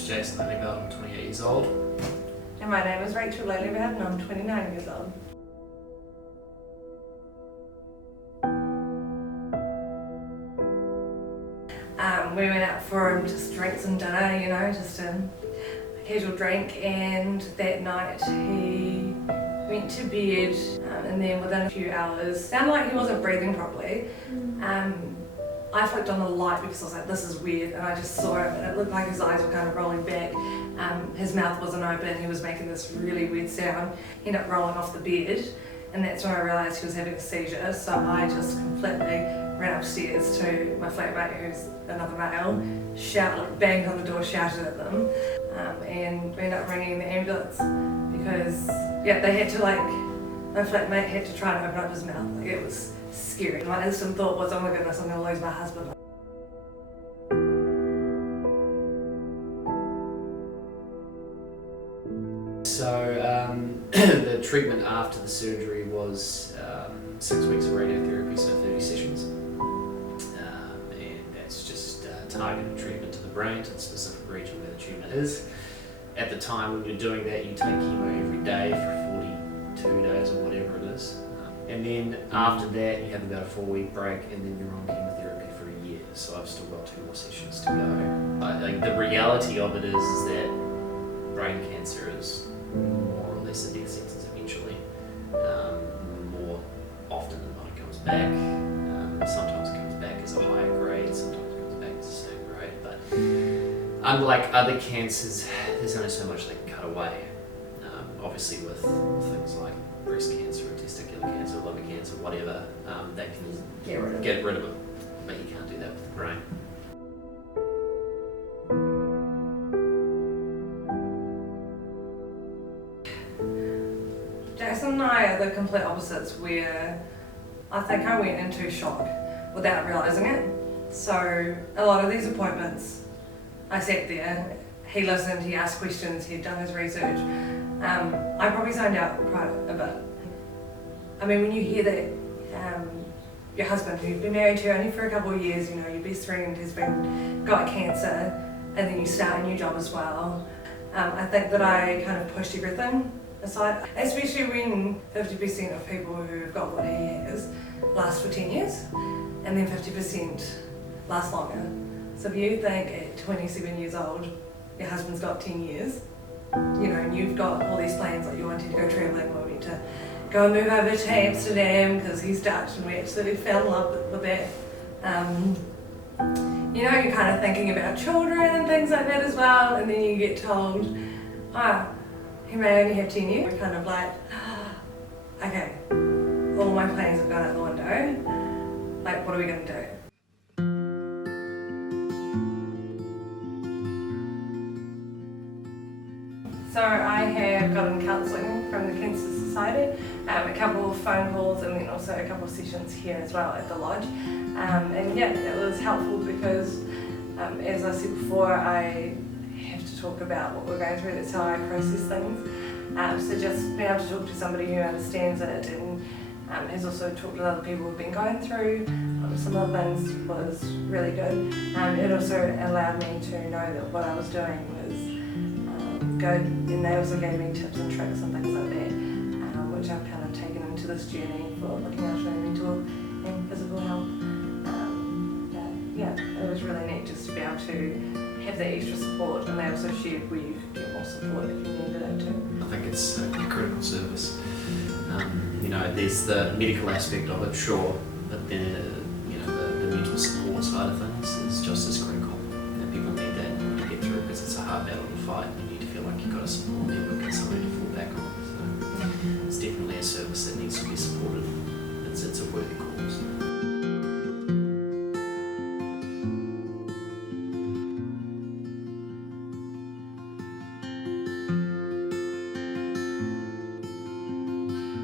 name's Jason Lelyveld, I'm 28 years old. And my name is Rachel Lelyveld and I'm 29 years old. We went out for just drinks and dinner, just a casual drink, and that night he went to bed and then within a few hours, sounded like he wasn't breathing properly. I flicked on the light because I was like, this is weird, and I just saw him and it looked like his eyes were kind of rolling back. His mouth wasn't open, he was making this really weird sound. He ended up rolling off the bed, and that's when I realised he was having a seizure, so I just completely ran upstairs to my flatmate, who's another male, banged on the door, shouted at them, and we ended up ringing the ambulance because, they had to my flatmate had to try and open up his mouth. It was scary. My instant thought was, oh my goodness, I'm going to lose my husband. So the treatment after the surgery was 6 weeks of radiotherapy, so 30 sessions. And that's just targeted treatment to the brain, to the specific region where the tumour is. At the time when you're doing that, you take chemo every day for 42 days or whatever it is. And then after that, you have about a 4-week break, and then you're on chemotherapy for a year. So I've still got 2 more sessions to go. I think the reality of it is that brain cancer is more or less a death sentence eventually. More often than not, it comes back. Sometimes it comes back as a higher grade, sometimes it comes back as a same grade. But unlike other cancers, there's only so much they can cut away. Obviously, with things like breast cancer, or testicular cancer, liver cancer, whatever, they can get rid of it, but you can't do that with the brain. Jason and I are the complete opposites, where I think I went into shock without realising it. So a lot of these appointments, I sat there, he listened, he asked questions, he'd done his research. I probably zoned out quite a bit. I mean, when you hear that your husband, who you've been married to only for a couple of years, your best friend has got cancer, and then you start a new job as well, I think that I kind of pushed everything aside, especially when 50% of people who've got what he has last for 10 years, and then 50% last longer. So if you think at 27 years old, your husband's got 10 years, and you've got all these plans, like you wanted to go travelling, we wanted to go and move over to Amsterdam because he's Dutch and we absolutely fell in love with that. You're kind of thinking about children and things like that as well, and then you get told, he may only have 10 years. We're kind of like, okay, all my plans have gone out the window, what are we going to do? So I have gotten counselling from the Cancer Society, a couple of phone calls, and then also a couple of sessions here as well at the lodge. It was helpful because, as I said before, I have to talk about what we're going through. That's how I process things. So just being able to talk to somebody who understands it and has also talked with other people who've been going through some other things was really good. It also allowed me to know that what I was doing was good, and they also gave me tips and tricks and things like that, which I've kind of taken into this journey for looking after my mental and physical health. It was really neat just to be able to have that extra support, and they also shared where you could get more support if you needed it too. I think it's a critical service. There's the medical aspect of it, sure, but then the mental support side of things is just as critical. People need that to get through because it's a hard battle to fight. You need to feel like you've got a support network and somebody to fall back on. So it's definitely a service that needs to be supported. It's a worthy cause.